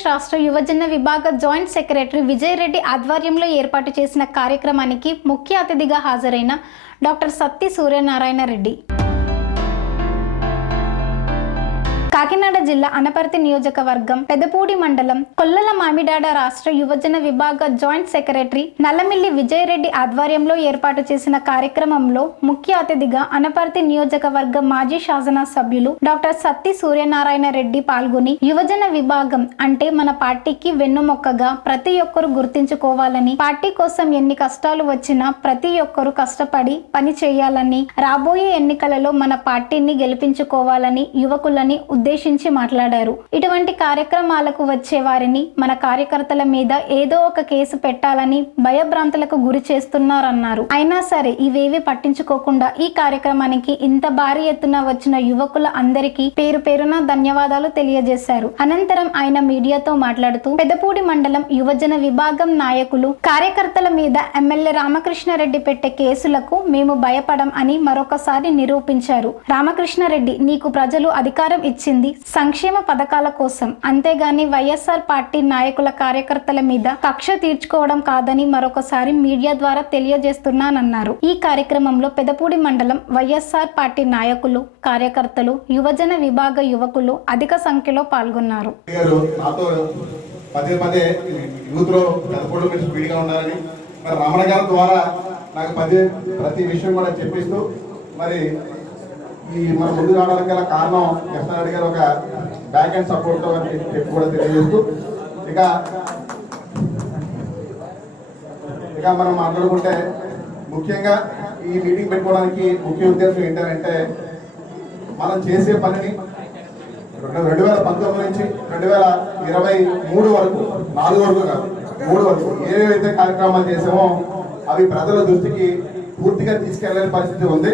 ఆంధ్రప్రదేశ్ రాష్ట్ర యువజన విభాగ జాయింట్ సెక్రటరీ విజయ్ రెడ్డి ఆధ్వర్యంలో ఏర్పాటు చేసిన కార్యక్రమానికి ముఖ్య అతిథిగా హాజరైన డాక్టర్ సత్తి సూర్యనారాయణ రెడ్డి. కాకినాడ జిల్లా అనపర్తి నియోజకవర్గం పెదపూడి మండలం కొల్లల మామిడాడ రాష్ట్ర యువజన విభాగ జాయింట్ సెక్రటరీ నల్లమిల్లి విజయరెడ్డి ఆధ్వర్యంలో ఏర్పాటు చేసిన కార్యక్రమంలో ముఖ్య అతిథిగా అనపర్తి నియోజకవర్గ మాజీ శాసన సభ్యులు డాక్టర్ సత్తి సూర్యనారాయణ రెడ్డి పాల్గొని యువజన విభాగం అంటే మన పార్టీకి వెన్నుమొక్కగా ప్రతి ఒక్కరు గుర్తించుకోవాలని పార్టీ కోసం ఎన్ని కష్టాలు వచ్చినా ప్రతి ఒక్కరు కష్టపడి పని చేయాలని రాబోయే ఎన్నికలలో మన పార్టీని గెలిపించుకోవాలని యువకులని ఉద్దేశించి మాట్లాడారు. ఇటువంటి కార్యక్రమాలకు వచ్చే వారిని మన కార్యకర్తల మీద ఏదో ఒక కేసు పెట్టాలని భయభ్రాంతులకు గురి చేస్తున్నారన్నారు. అయినా సరే ఇవేవి పట్టించుకోకుండా ఈ కార్యక్రమానికి ఇంత భారీ ఎత్తున వచ్చిన యువకుల అందరికీ పేరు పేరున ధన్యవాదాలు తెలియజేశారు. అనంతరం ఆయన మీడియాతో మాట్లాడుతూ పెదపూడి మండలం యువజన విభాగం నాయకులు కార్యకర్తల మీద ఎమ్మెల్యే రామకృష్ణారెడ్డి పెట్టే కేసులకు మేము భయపడం అని మరొకసారి నిరూపించారు. రామకృష్ణారెడ్డి నీకు ప్రజలు అధికారం ఇచ్చి ఇచ్చింది సంక్షేమ పథకాల కోసం అంతేగాని వైఎస్ఆర్ పార్టీ నాయకుల కార్యకర్తల మీద కక్ష తీర్చుకోవడం కాదని మరొకసారి మీడియా ద్వారా తెలియజేస్తున్నానన్నారు. ఈ కార్యక్రమంలో పెదపూడి మండలం వైఎస్ఆర్ పార్టీ నాయకులు కార్యకర్తలు యువజన విభాగ యువకులు అధిక సంఖ్యలో పాల్గొన్నారు. పదే పదే యూత్లో మీరు మరి రమణ గారి ద్వారా నాకు పదే ప్రతి విషయం కూడా చెప్పిస్తూ మరి ఈ మన ముందు రావడానికి గల కారణం కృష్ణారెడ్డి గారు ఒక బ్యాక్ అండ్ సపోర్ట్ అని చెప్పి కూడా తెలియజేస్తూ ఇక ఇక మనం మాట్లాడుకుంటే ముఖ్యంగా ఈ మీటింగ్ పెట్టుకోవడానికి ముఖ్య ఉద్దేశం ఏంటంటే మనం చేసే పనిని రెండు వేల పంతొమ్మిది నుంచి రెండు వేల ఇరవై మూడు వరకు నాలుగు వరకు కాదు మూడు వరకు ఏవైతే కార్యక్రమాలు చేసామో అవి ప్రజల దృష్టికి పూర్తిగా తీసుకెళ్ళేని పరిస్థితి ఉంది.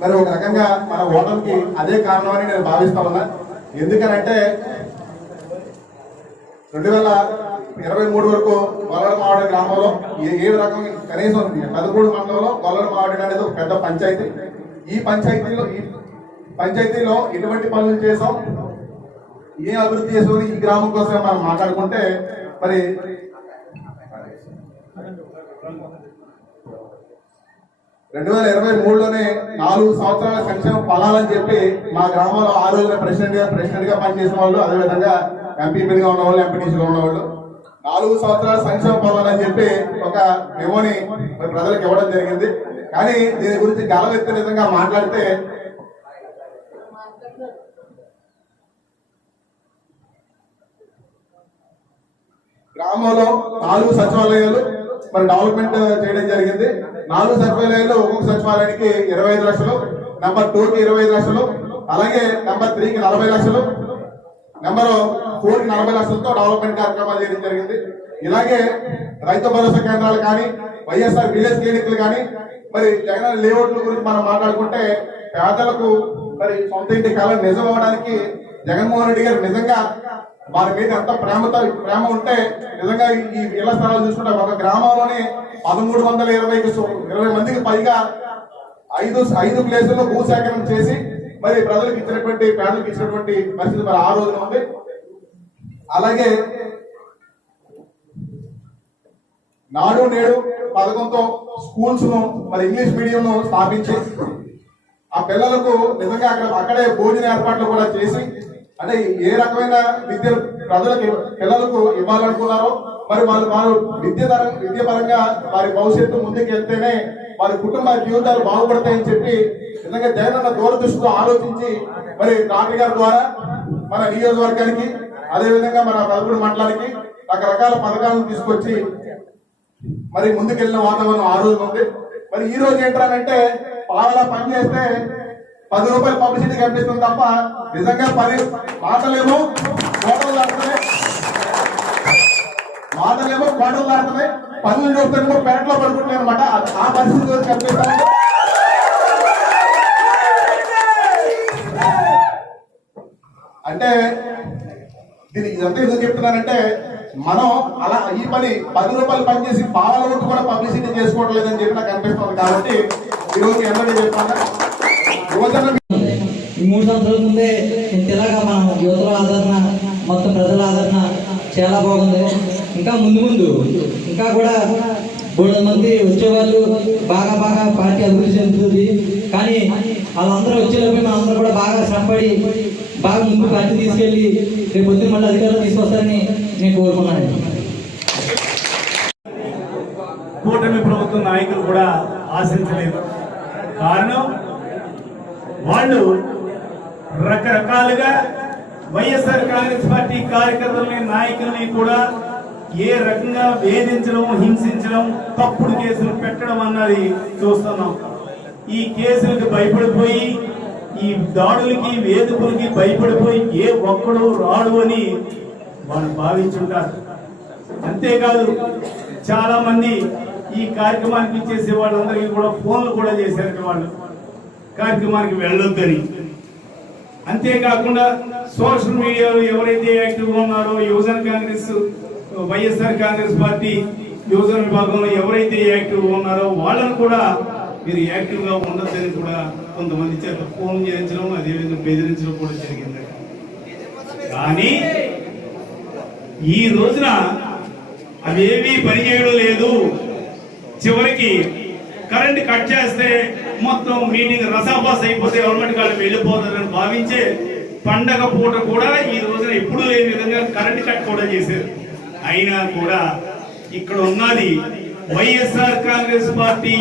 మరి ఒక రకంగా మన ఓటమికి అదే కారణం అని నేను భావిస్తా ఉన్నా. ఎందుకనంటే రెండు వేల ఇరవై మూడు వరకు గొల్లల మావాడి గ్రామంలో ఏ ఏ కనీసం పదమూడు మండలంలో గొల్లల మావాడి అనేది ఒక పెద్ద పంచాయతీ. ఈ పంచాయతీలో ఈ పంచాయతీలో ఎటువంటి పనులు చేసాం? ఏ అభివృద్ధి చేసాం ఈ గ్రామం కోసం మనం మాట్లాడుకుంటే మరి రెండు వేల ఇరవై మూడులోనే నాలుగు సంవత్సరాల సంక్షేమ ఫలాలని చెప్పి మా గ్రామంలో ఆ రోజున ప్రెసిడెంట్గా ప్రెసిడెంట్గా పనిచేసిన వాళ్ళు అదేవిధంగా ఎంపీపీగా ఉన్న వాళ్ళు ఎంపీటీసీగా ఉన్నవాళ్ళు నాలుగు సంవత్సరాల సంక్షేమ ఫలాలని చెప్పి ఒక మెమోని ప్రజలకు ఇవ్వడం జరిగింది. కానీ దీని గురించి గలవెత్తే విధంగా మాట్లాడితే గ్రామంలో నాలుగు సచివాలయాలు మరి డెవలప్మెంట్ చేయడం జరిగింది. నాలుగు సచివాలయాల్లో ఒక్కొక్క సచివాలయానికి ఇరవై ఐదు లక్షలు నెంబర్ టూకి ఇరవై ఐదు లక్షలు అలాగే నెంబర్ త్రీకి నలభై లక్షలు నెంబర్ ఫోర్కి నలభై లక్షలతో డెవలప్మెంట్ కార్యక్రమాలు చేయడం జరిగింది. ఇలాగే రైతు భరోసా కేంద్రాలు కానీ వైఎస్ఆర్ విలేజ్ క్లినిక్లు కానీ మరి జగన్ లేఅవుట్ల గురించి మనం మాట్లాడుకుంటే పేదలకు మరి సొంత ఇంటి కళ నిజం అవ్వడానికి జగన్మోహన్ రెడ్డి గారు నిజంగా వారి మీద ఎంత ప్రేమతో ప్రేమ ఉంటే నిజంగా ఈ- ఈ ఇళ్ళ స్థలాలు చూసుకుంటే ఒక గ్రామంలోనే పదమూడు వందల ఇరవై ఇరవై మందికి పైగా ఐదు ఐదు ప్లేసుల్లో భూసేకరణ చేసి మరి ప్రజలకు ఇచ్చినటువంటి పేదలకు ఇచ్చినటువంటి పరిస్థితి మరి ఆ రోజున ఉంది. అలాగే నాడు నేడు పథకంతో స్కూల్స్ను మరి ఇంగ్లీష్ మీడియం ను స్థాపించి ఆ పిల్లలకు నిజంగా అక్కడ అక్కడే భోజన ఏర్పాట్లు కూడా చేసి అంటే ఏ రకమైన విద్య ప్రజలకు పిల్లలకు ఇవ్వాలనుకున్నారో మరి వాళ్ళు వారు విద్య విద్య పరంగా వారి భవిష్యత్తు ముందుకు వెళ్తేనే వారి కుటుంబ జీవితాలు బాగుపడతాయని చెప్పి నిజంగా జగనన్న దూరదృష్టితో ఆలోచించి మరి డాక్టర్ గారి ద్వారా మన నియోజకవర్గానికి అదేవిధంగా మన పదకొండు మండలానికి రకరకాల పథకాలను తీసుకొచ్చి మరి ముందుకెళ్ళిన వాతావరణం ఆ రోజు ఉంది. మరి ఈ రోజు ఏంటంటే పాలన పనిచేస్తే పది రూపాయలు పబ్లిసిటీ కనిపిస్తుంది తప్ప నిజంగా పది మాటలేమో కోటలు దాటుతున్నాయి. మాటలేమో కోటలు దాటుతున్నాయి. పనులు చూస్తేనేమో పెరట్లో పడుకుంటున్నాయి అనమాట ఆ పరిస్థితి రోజు కనిపిస్తాను అంటే దీనికి ఇదంతా ఎందుకు చెప్తున్నానంటే మనం అలా ఈ పని పది రూపాయలు పనిచేసి చేసి వరకు కూడా పబ్లిసిటీ చేసుకోవట్లేదని చెప్పి నాకు అనిపిస్తుంది కాబట్టి ఈ రోజు ఎన్నడూ చెప్తాను. మూడు సంవత్సరాల ముందే ఇంతలాగా మనం యువతల ఆదరణ మొత్తం ప్రజల ఆదరణ చాలా బాగుంది. ఇంకా ముందు ముందు ఇంకా కూడా మూడు మంది వచ్చేవాళ్ళు బాగా బాగా పార్టీ అభివృద్ధి చెందుతుంది. కానీ వాళ్ళందరూ వచ్చేలోపు మనందరూ కూడా బాగా శ్రమపడి బాగా ముందు పార్టీ తీసుకెళ్ళి రేపు పొద్దున్న మళ్ళీ అధికారులు తీసుకొస్తారని నేను కోరుకున్నాను. కూటమి ప్రభుత్వ నాయకులు కూడా ఆశించలేదు. కారణం? వాళ్ళు రకరకాలుగా వైఎస్ఆర్ కాంగ్రెస్ పార్టీ కార్యకర్తలని నాయకుల్ని కూడా ఏ రకంగా వేధించడం హింసించడం తప్పుడు కేసులు పెట్టడం అన్నది చూస్తున్నాం. ఈ కేసులకు భయపడిపోయి ఈ దాడులకి వేధింపులకి భయపడిపోయి ఏ ఒక్కడు రాడు అని వాళ్ళు భావించుంటారు. అంతేకాదు చాలా మంది ఈ కార్యక్రమానికి ఇచ్చేసే వాళ్ళందరికీ కూడా ఫోన్లు కూడా చేశారు వాళ్ళు. కార్యక్రమానికి వెళ్ళొద్దని. అంతేకాకుండా సోషల్ మీడియాలో ఎవరైతే యాక్టివ్గా ఉన్నారో యువజన కాంగ్రెస్ వైఎస్ఆర్ కాంగ్రెస్ పార్టీ యువజన విభాగంలో ఎవరైతే యాక్టివ్గా ఉన్నారో వాళ్ళను కూడా మీరు యాక్టివ్గా ఉండొద్దని కూడా కొంతమంది చేత ఫోన్ చేయించడం అదేవిధంగా బెదిరించడం కూడా జరిగింది. కానీ ఈ రోజున అవేవి పనిచేయడం లేదు. చివరికి కరెంట్ కట్ చేస్తే మొత్తం మీటింగ్ రసాబాస్ అయిపోతే గవర్నమెంట్ వాళ్ళు వెళ్ళిపోతారని భావించే పండగ పూట కూడా ఈ రోజున ఎప్పుడూ లేని విధంగా కరెంట్ కట్ కూడా చేశారు. అయినా కూడా ఇక్కడ ఉన్నది వైఎస్ఆర్ కాంగ్రెస్ పార్టీ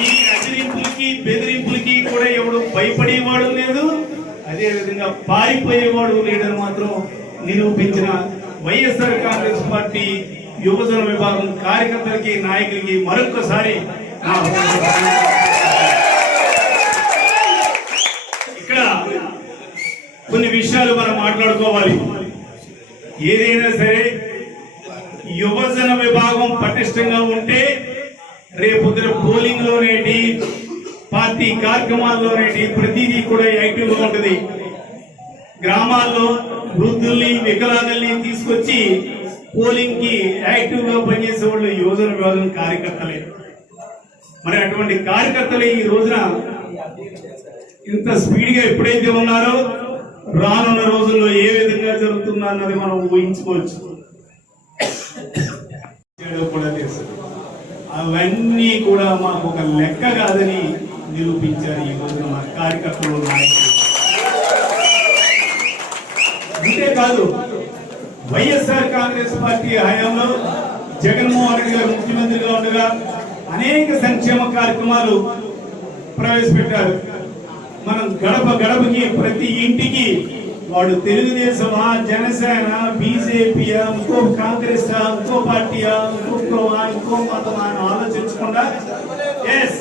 ఈ అదిరింపులకి బెదిరింపులకి కూడా ఎవడు భయపడేవాడు లేదు. అదే విధంగా పారిపోయేవాడు లేడని మాత్రం నిరూపించిన వైఎస్ఆర్ కాంగ్రెస్ పార్టీ యువజన విభాగం కార్యకర్తలకి నాయకులకి మరొకసారి నా ఇక్కడ కొన్ని విషయాలు మనం మాట్లాడుకోవాలి. ఏదైనా సరే యువజన విభాగం పటిష్టంగా ఉంటే రేపొద్దున పోలింగ్ లోనేటి పార్టీ కార్యక్రమాల్లోనేటి ప్రతిదీ కూడా యాక్టివ్గా ఉంటుంది. గ్రామాల్లో వృద్ధుల్ని వికలాంగుల్ని తీసుకొచ్చి పోలింగ్కి యాక్టివ్గా పనిచేసే వాళ్ళు యువజన విభాగం కార్యకర్తలే. మరి అటువంటి కార్యకర్తలే ఈ రోజున ఇంత స్పీడ్గా ఎప్పుడైతే ఉన్నారో రానున్న రోజుల్లో ఏ విధంగా జరుగుతుందో అన్నది మనం ఊహించుకోవచ్చు. కూడా తెలుసు. అవన్నీ కూడా మాకు ఒక లెక్క కాదని నిరూపించారు ఈ రోజున మా కార్యకర్తలు నాయకులు. అంతేకాదు వైఎస్ఆర్ కాంగ్రెస్ పార్టీ హయాంలో జగన్మోహన్ రెడ్డి గారు ముఖ్యమంత్రిగా ఉండగా అనేక సంక్షేమ కార్యక్రమాలు ప్రవేశపెట్టారు. మనం గడప గడపకి ప్రతి ఇంటికి వాడు తెలుగుదేశం జనసేన బీజేపీయా ఇంకో కాంగ్రెస్ ఇంకో పార్టీయా ఇంకో ఇంకో మతమా అని ఆలోచించకుండా ఎస్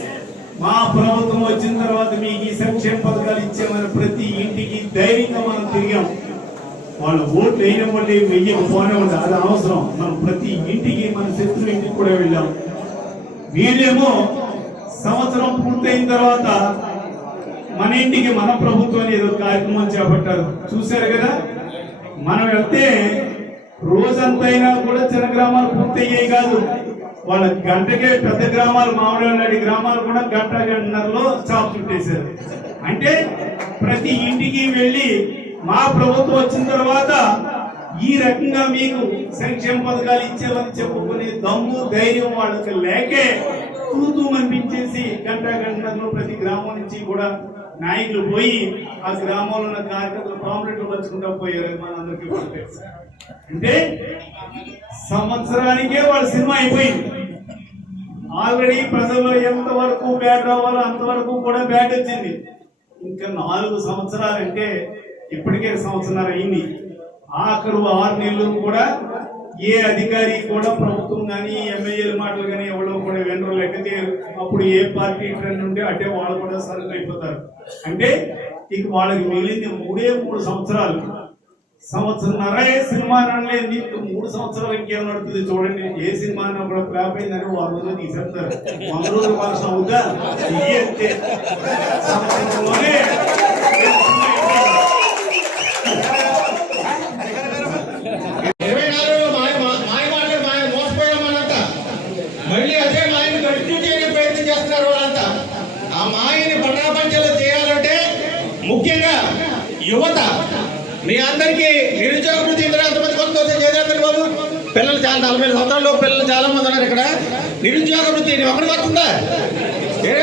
మా ప్రభుత్వం వచ్చిన తర్వాత మీకు ఈ సంక్షేమ పథకాలు ఇచ్చామని ప్రతి ఇంటికి ధైర్యంగా మనం తిరిగాం. వాళ్ళు ఓట్లు వేయనివ్వండి వెయ్యకపోనివ్వండి అది అవసరం. మనం ప్రతి ఇంటికి మన శత్రు ఇంటికి కూడా వెళ్ళాం. వీళ్ళేమో సంవత్సరం పూర్తయిన తర్వాత మన ఇంటికి మన ప్రభుత్వం ఏదో కార్యక్రమం చేపట్టారు. చూశారు కదా? మనం వెళ్తే రోజంతైనా కూడా చిన్న గ్రామాలు పూర్తయ్యాయి కాదు. వాళ్ళ గంటకే పెద్ద గ్రామాలు మామిడి గ్రామాలు కూడా గంట గంటన్నరలో చాప్ చుట్టేశారు. అంటే ప్రతి ఇంటికి వెళ్ళి మా ప్రభుత్వం వచ్చిన తర్వాత ఈ రకంగా మీకు సంక్షేమ పథకాలు ఇచ్చేవని చెప్పుకునే దమ్ము ధైర్యం వాళ్ళకి లేకే తూతూ అనిపించేసి గంట గంటలో ప్రతి గ్రామం నుంచి కూడా నాయకులు పోయి ఆ గ్రామంలో ఉన్న కార్యకర్తలు పాంప్లెట్లు పంచుకుంటా పోయారు మనందరికీ కూడా అంటే సంవత్సరానికే వాళ్ళ సినిమా అయిపోయింది. ఆల్రెడీ ప్రజల్లో ఎంత వరకు బ్యాట్ రావాలో అంతవరకు కూడా బ్యాట్ వచ్చింది. ఇంకా నాలుగు సంవత్సరాలంటే ఇప్పటికే సంవత్సరాలు అయింది. ఆఖరు ఆరు నెలలు కూడా ఏ అధికారి కూడా ప్రభుత్వం కానీ ఎమ్మెల్యేల మాటలు కానీ ఎవరో కూడా వెంటనే లేకపోతే అప్పుడు ఏ పార్టీ ట్రెండ్ ఉంటే అంటే వాళ్ళు కూడా సరుకు అయిపోతారు. అంటే ఇక వాళ్ళకి మిగిలింది మూడే మూడు సంవత్సరాలు. సంవత్సరంన్నర ఏ సినిమా అనలేదు మూడు సంవత్సరాలు ఇంకేం నడుతుంది చూడండి. ఏ సినిమా అన్నప్పుడు ఫ్లాప్ అయిందని వాళ్ళు రోజులు తీసేస్తారు. వంద రోజులు వాళ్ళ అవుతా యువత మీ అందరికీ నిరుద్యోగ వృత్తి ఇందులో ఎంతమంది కొనుక్కోవచ్చు బాబు. పిల్లలు చాలా నలభై ఐదు సంవత్సరాలు పిల్లలు చాలా మంది ఉన్నారు ఇక్కడ. నిరుద్యోగ వృత్తి నీ ఒకరికి వస్తుందా ఏ?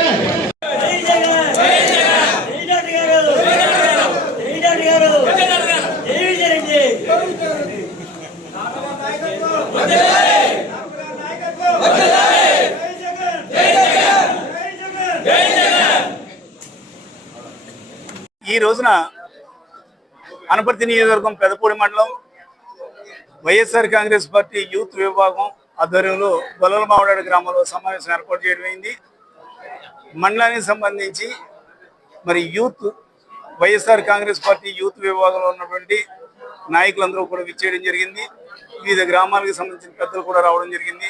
ఈ రోజున అనపర్తి నియోజకవర్గం పెదపూడి మండలం వైఎస్ఆర్ కాంగ్రెస్ పార్టీ యూత్ విభాగం ఆధ్వర్యంలో గొల్లల మావడాడు గ్రామంలో సమావేశం ఏర్పాటు చేయడం అయింది. మండలానికి సంబంధించి మరి youth Y S R Congress party youth విభాగంలో ఉన్నటువంటి నాయకులందరూ కూడా విచ్చేయడం జరిగింది. వివిధ గ్రామాలకు సంబంధించిన పెద్దలు కూడా రావడం జరిగింది.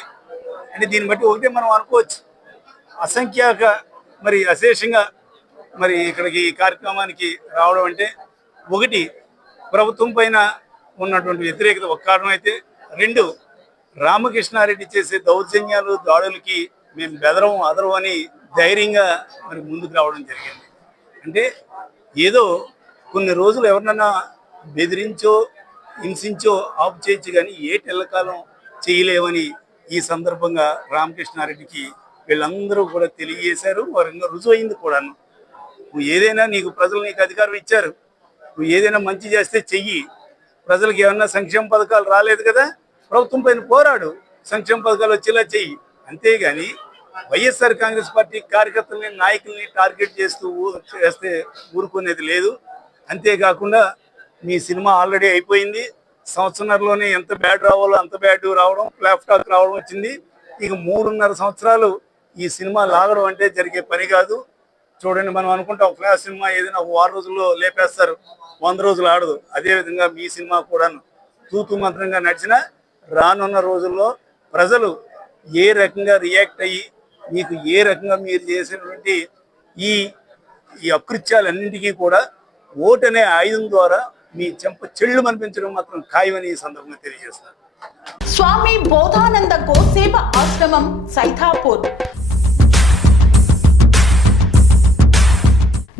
అంటే దీన్ని బట్టి ఒకటే మనం అనుకోవచ్చు. అసంఖ్యాక మరి అశేషంగా మరి ఇక్కడికి ఈ కార్యక్రమానికి రావడం అంటే ఒకటి ప్రభుత్వం పైన ఉన్నటువంటి వ్యతిరేకత ఒక కారణం అయితే. రెండు రామకృష్ణారెడ్డి చేసే దౌర్జన్యాలు దాడులకి మేము బెదరం అదరం అని ధైర్యంగా మరి ముందుకు రావడం జరిగింది. అంటే ఏదో కొన్ని రోజులు ఎవరినన్నా బెదిరించో హింసించో ఆపు చేయొచ్చు కానీ ఏ టెల్లకాలం చేయలేవని ఈ సందర్భంగా రామకృష్ణారెడ్డికి వీళ్ళందరూ కూడా తెలియజేశారు. వారు ఇంకా రుజువైంది కూడాను. నువ్వు ఏదైనా నీకు ప్రజలు నీకు అధికారం ఇచ్చారు. నువ్వు ఏదైనా మంచి చేస్తే చెయ్యి. ప్రజలకు ఏమన్నా సంక్షేమ పథకాలు రాలేదు కదా? ప్రభుత్వం పైన పోరాడు. సంక్షేమ పథకాలు వచ్చేలా చెయ్యి. అంతేగాని వైఎస్ఆర్ కాంగ్రెస్ పార్టీ కార్యకర్తల్ని నాయకుల్ని టార్గెట్ చేస్తూ ఊ- చేస్తే ఊరుకునేది లేదు. అంతేకాకుండా మీ సినిమా ఆల్రెడీ అయిపోయింది. సంవత్సరంలోనే ఎంత బ్యాడ్ రావాలో అంత బ్యాడ్ రావడం ఫ్లాప్ టాక్ రావడం వచ్చింది. ఇక మూడున్నర సంవత్సరాలు ఈ సినిమా లాగడం అంటే జరిగే పని కాదు. చూడండి మనం అనుకుంటాం ఒక సినిమా ఏదైనా ఒక వారం రోజుల్లో లేపేస్తారు వంద రోజులు ఆడదు. అదేవిధంగా మీ సినిమా కూడాను. తూతు మంత్రంగా నడిచిన రానున్న రోజుల్లో ప్రజలు ఏ రకంగా రియాక్ట్ అయ్యి మీకు ఏ రకంగా మీరు చేసినటువంటి ఈ ఈ అకృత్యాలన్నింటికీ కూడా ఓటు అనే ఆయుధం ద్వారా మీ చెంప చెళ్ళు అనిపించడం మాత్రం ఖాయమని ఈ సందర్భంగా తెలియజేస్తారు స్వామి బోధానంద గోసేవ ఆశ్రమం సైథాపూర్